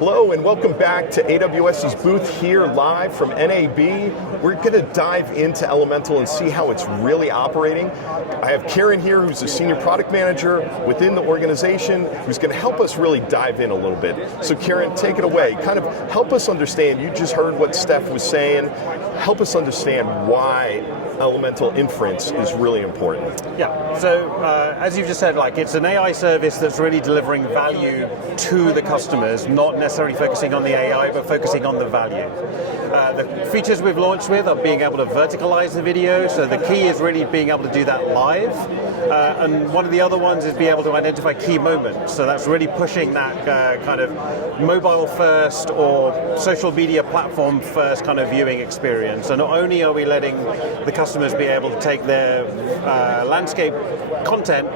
Hello and welcome back to AWS's booth here live from NAB. We're going to dive into Elemental and see how it's really operating. I have Kiran here, who's a senior product manager within the organization, who's going to help us really dive in a little bit. So Kiran, take it away. Kind of help us understand. You just heard what Steph was saying. Help us understand why Elemental Inference is really important. Yeah, so as you've just said, it's an AI service that's really delivering value to the customers, not necessarily focusing on the AI, but focusing on the value. The features we've launched with are being able to verticalize the video, so the key is really being able to do that live. And one of the other ones is being able to identify key moments, so that's really pushing that kind of mobile first or social media platform first kind of viewing experience. So not only are we letting the customers be able to take their landscape content,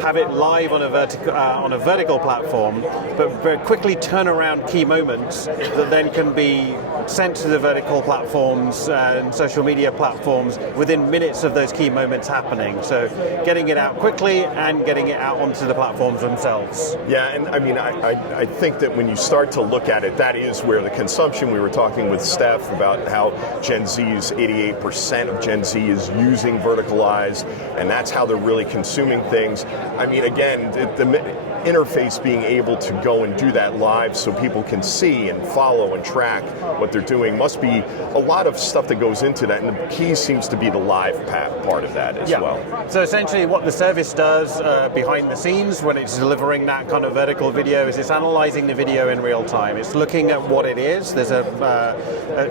have it live on a vertical platform, but very quickly turn around key moments that then can be sent to the vertical platforms and social media platforms within minutes of those key moments happening. So getting it out quickly and getting it out onto the platforms themselves. Yeah, and I mean, I think that when you start to look at it, that is where the consumption, we were talking with Steph about how Gen Z is 88% of Gen Z is using verticalized, and that's how they're really consuming things. I mean, again, the interface being able to go and do that live so people can see and follow and track what they're doing must be a lot of stuff that goes into that, and the key seems to be the live part of that as well. So essentially what the service does behind the scenes when it's delivering that kind of vertical video is it's analyzing the video in real time. It's looking at what it is. There's an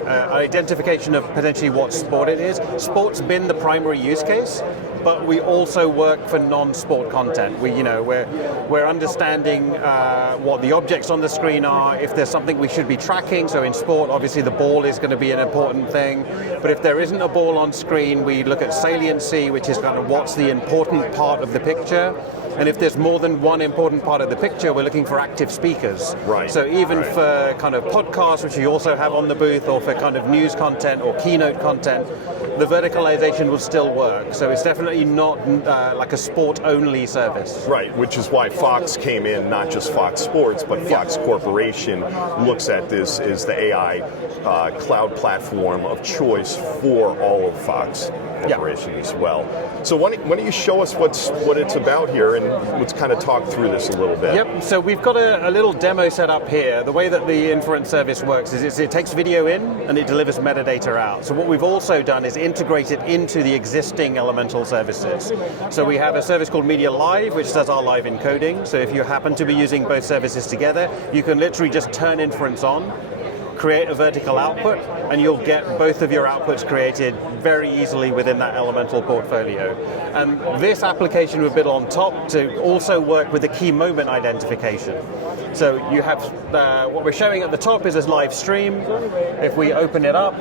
identification of potentially what sport it is. Sport's been the primary use case, but we also work for non-sport content. We're understanding what the objects on the screen are, if there's something we should be tracking. So in sport, obviously the ball is going to be an important thing. But if there isn't a ball on screen, we look at saliency, which is kind of what's the important part of the picture. And if there's more than one important part of the picture, we're looking for active speakers. Right. So even for kind of podcasts, which we also have on the booth, or for kind of news content or keynote content, the verticalization will still work. So it's definitely not like a sport-only service. Right, which is why Fox came in, not just Fox Sports, but Fox Corporation looks at this as the AI cloud platform of choice for all of Fox Corporation as well. So why don't you show us what it's about here, and let's kind of talk through this a little bit. Yep, so we've got a little demo set up here. The way that the inference service works is it takes video in and it delivers metadata out. So what we've also done is integrate it into the existing Elemental services. So we have a service called Media Live, which does our live encoding. So if you happen to be using both services together, you can literally just turn inference on, create a vertical output, and you'll get both of your outputs created very easily within that Elemental portfolio. And this application we built on top to also work with the key moment identification. So you have, what we're showing at the top is a live stream. If we open it up,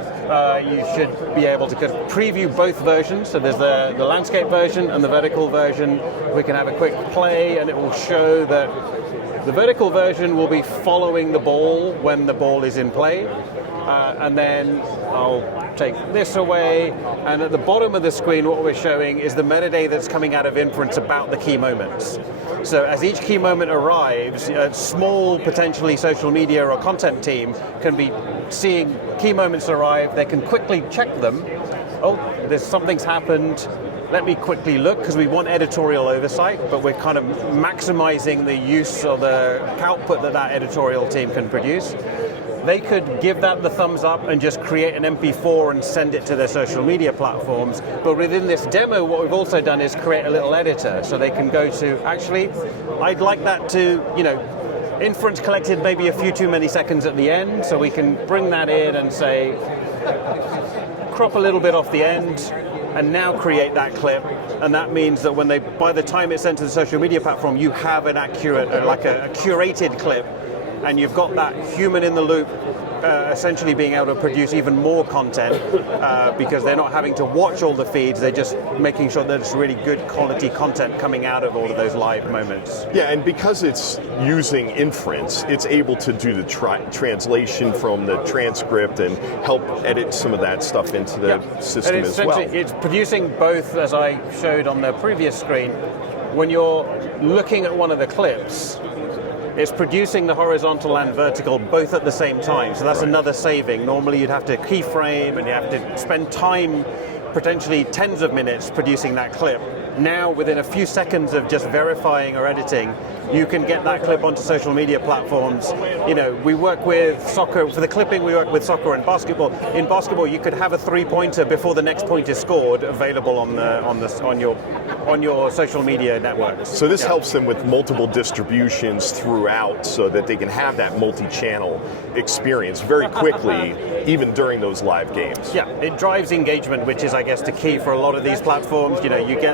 you should be able to preview both versions. So there's the landscape version and the vertical version. We can have a quick play and it will show that the vertical version will be following the ball when the ball is in play. And then I'll take this away, and at the bottom of the screen what we're showing is the metadata that's coming out of inference about the key moments. So as each key moment arrives, a small potentially social media or content team can be seeing key moments arrive. They can quickly check them. Oh, something's happened. Let me quickly look, because we want editorial oversight, but we're kind of maximizing the use or the output that editorial team can produce. They could give that the thumbs up and just create an MP4 and send it to their social media platforms. But within this demo, what we've also done is create a little editor, so they can go to, actually, I'd like that to, inference collected maybe a few too many seconds at the end, so we can bring that in and say, crop a little bit off the end, and now create that clip. And that means that by the time it's sent to the social media platform, you have an accurate, like a curated clip, and you've got that human in the loop essentially being able to produce even more content because they're not having to watch all the feeds, they're just making sure that it's really good quality content coming out of all of those live moments. Yeah, and because it's using inference, it's able to do the translation from the transcript and help edit some of that stuff into the system as well. It's producing both, as I showed on the previous screen. When you're looking at one of the clips, it's producing the horizontal and vertical both at the same time. So that's another saving. Normally you'd have to keyframe and you have to spend time, potentially tens of minutes, producing that clip. Now, within a few seconds of just verifying or editing, you can get that clip onto social media platforms. You know, we work with soccer, for the clipping we work with soccer and basketball. In basketball, you could have a three-pointer before the next point is scored available on your social media networks. So this helps them with multiple distributions throughout so that they can have that multi-channel experience very quickly, even during those live games. Yeah, it drives engagement, which is, I guess, the key for a lot of these platforms. You know, you get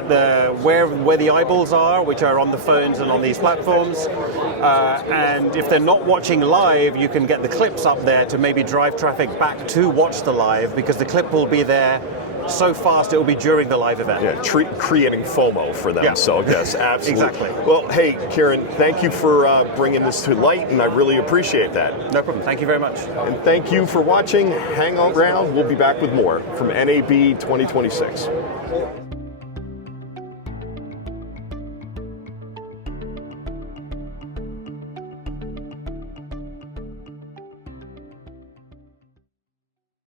where the eyeballs are, which are on the phones and on these platforms, and if they're not watching live, you can get the clips up there to maybe drive traffic back to watch the live, because the clip will be there so fast it will be during the live event. Yeah, creating FOMO for them. Yeah. So yes, absolutely. Exactly. Well, hey, Kiran, thank you for bringing this to light, and I really appreciate that. No problem. Thank you very much. And thank you for watching. Hang on around. We'll be back with more from NAB 2026.